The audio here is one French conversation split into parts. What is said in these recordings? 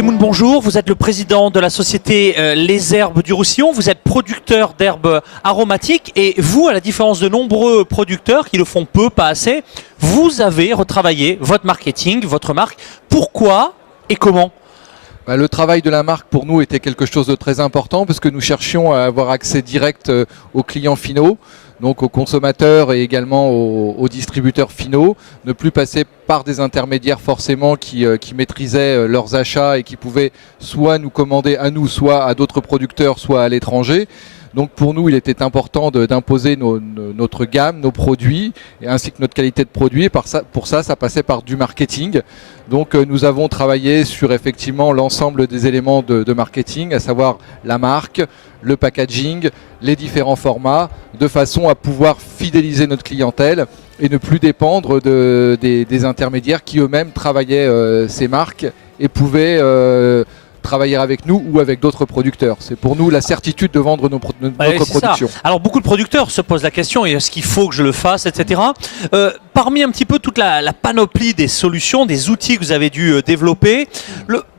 Semoun, bonjour. Vous êtes le président de la société Les Herbes du Roussillon. Vous êtes producteur d'herbes aromatiques et vous, à la différence de nombreux producteurs qui le font peu, pas assez, vous avez retravaillé votre marketing, votre marque. Pourquoi et comment ? Le travail de la marque pour nous était quelque chose de très important parce que nous cherchions à avoir accès direct aux clients finaux, donc aux consommateurs et également aux distributeurs finaux, ne plus passer par des intermédiaires forcément qui maîtrisaient leurs achats et qui pouvaient soit nous commander à nous, soit à d'autres producteurs, soit à l'étranger. Donc pour nous, il était important d'imposer notre gamme, nos produits, ainsi que notre qualité de produit. Et pour ça, ça passait par du marketing. Donc nous avons travaillé sur effectivement l'ensemble des éléments de marketing, à savoir la marque, le packaging, les différents formats, de façon à pouvoir fidéliser notre clientèle et ne plus dépendre des intermédiaires qui eux-mêmes travaillaient ces marques et pouvaient travailler avec nous ou avec d'autres producteurs. C'est pour nous la certitude de vendre notre production. Ça. Alors beaucoup de producteurs se posent la question, est-ce qu'il faut que je le fasse, etc. Parmi un petit peu toute la panoplie des solutions, des outils que vous avez dû développer,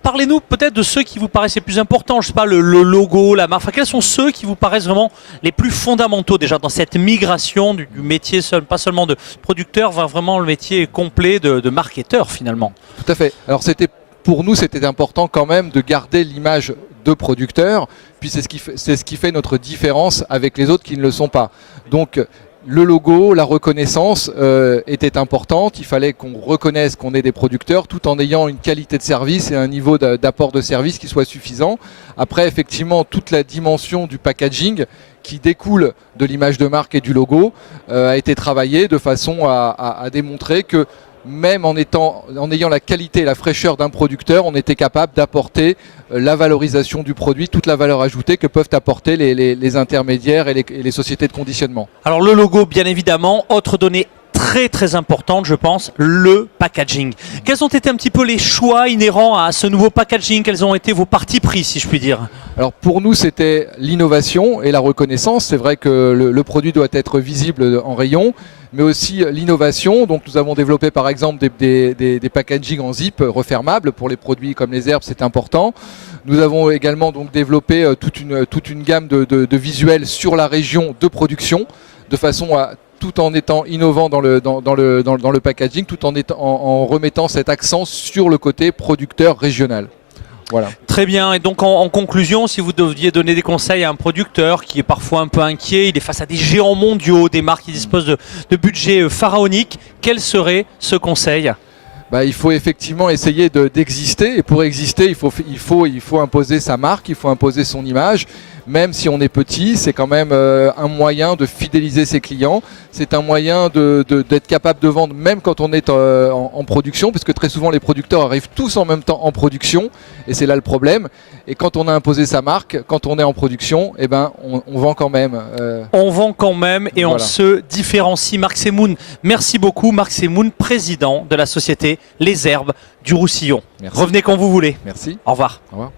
parlez-nous peut-être de ceux qui vous paraissent les plus importants, je sais pas, le logo, la marque, quels sont ceux qui vous paraissent vraiment les plus fondamentaux déjà dans cette migration du métier, pas seulement de producteur, vers vraiment le métier complet de marketeur finalement. Tout à fait. Alors pour nous, c'était important quand même de garder l'image de producteur, puis c'est ce qui fait notre différence avec les autres qui ne le sont pas. Donc le logo, la reconnaissance était importante. Il fallait qu'on reconnaisse qu'on est des producteurs tout en ayant une qualité de service et un niveau d'apport de service qui soit suffisant. Après, effectivement, toute la dimension du packaging qui découle de l'image de marque et du logo a été travaillée de façon à démontrer que même en ayant la qualité et la fraîcheur d'un producteur, on était capable d'apporter la valorisation du produit, toute la valeur ajoutée que peuvent apporter les intermédiaires et les sociétés de conditionnement. Alors le logo, bien évidemment, autre donnée très importante, je pense, le packaging. Quels ont été un petit peu les choix inhérents à ce nouveau packaging? Quels ont été vos partis pris, si je puis dire? Alors pour nous, c'était l'innovation et la reconnaissance. C'est vrai que le produit doit être visible en rayon, mais aussi l'innovation. Donc nous avons développé par exemple des packaging en zip refermables pour les produits comme les herbes, c'est important. Nous avons également donc développé toute une gamme de visuels sur la région de production, de façon à, tout en étant innovant dans le packaging, tout en remettant cet accent sur le côté producteur régional. Voilà. Très bien, et donc en conclusion, si vous deviez donner des conseils à un producteur qui est parfois un peu inquiet, il est face à des géants mondiaux, des marques qui disposent de budgets pharaoniques, quel serait ce conseil ? Il faut effectivement essayer d'exister, et pour exister, il faut imposer sa marque, il faut imposer son image. Même si on est petit, c'est quand même un moyen de fidéliser ses clients. C'est un moyen d'être capable de vendre même quand on est en production, parce que très souvent les producteurs arrivent tous en même temps en production, et c'est là le problème. Et quand on a imposé sa marque, quand on est en production, on vend quand même. On vend quand même et voilà. On se différencie. Marc Semoun, merci beaucoup. Marc Semoun, président de la société Les Herbes du Roussillon. Merci. Revenez quand vous voulez. Merci. Au revoir. Au revoir.